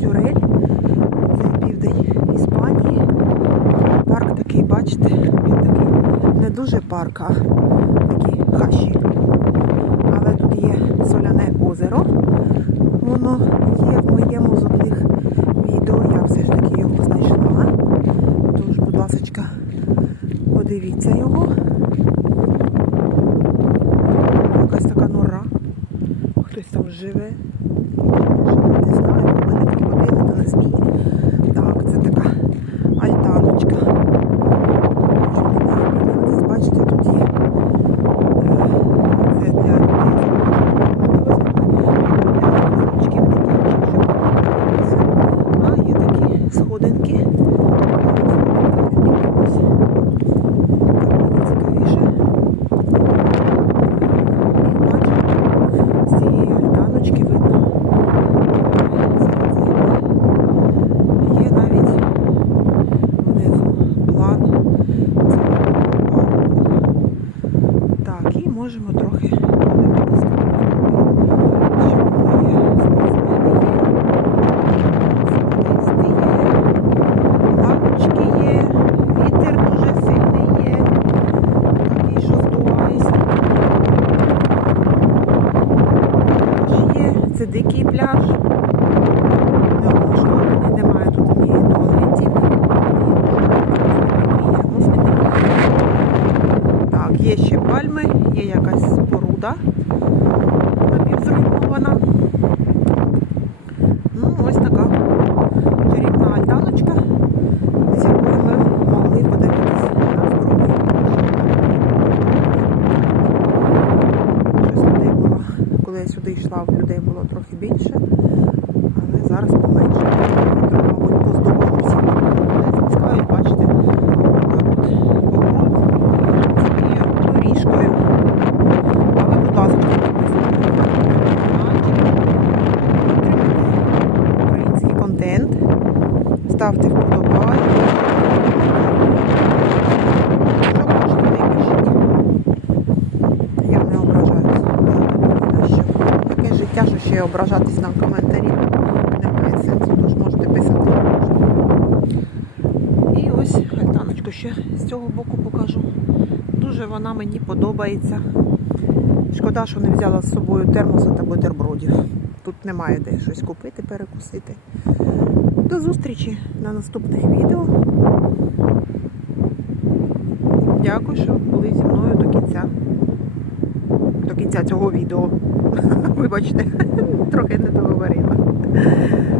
Тюрель. Це південь Іспанії. Парк такий, бачите, він такий не дуже парк, а такі хащі. Але тут є соляне озеро. Воно є в моєму з одних відео. Я все ж таки його знайшла. Тож, будь ласка, подивіться його. Якась така нора. Хтось там живе. Не знаю, в мене тут ходили, та не змій. Так, це така альтаночка. Можна на неї піднятися. Бачите, тут є. е, Це для людей. А є такі сходинки. Цікавіше. І бачу, з цієї альтаночки видно. Є навіть внизу план цього парку. Так, і можемо трохи подивитися. Що воно є. Спортсмени є, велосипедисти є, лавочки є, вітер дуже сильний є. Такий, що здуває сніг. Пляж є, це дикий пляж. Не облаштований, немає тут ні туалетів. є ще пальми, є якась споруда напівзруйнована. Ну, ось така чарівна альтаночка, з якою ми могли подивитися навкруги. Щось людей було, сюди йшла, людей було трохи більше, але зараз поменше. Мабуть, поздобало всі. Не спускають, бачите, доріжкою. А ви, будь ласка, підписуйтесь український контент, ставте вподобайки. Що хочете, те й пишіть. Я не ображаюся. Взагалі ні на що. Життя, ще ображатись на коментарі немає сенсу, тож можете писати. І ось альтаночку ще з цього боку покажу. Дуже вона мені подобається. Шкода, що не взяла з собою термоса та бутербродів. Тут немає де щось купити, перекусити. До зустрічі на наступних відео. Дякую, що були зі мною до кінця. До кінця цього відео. Вибачте, трохи не договорила.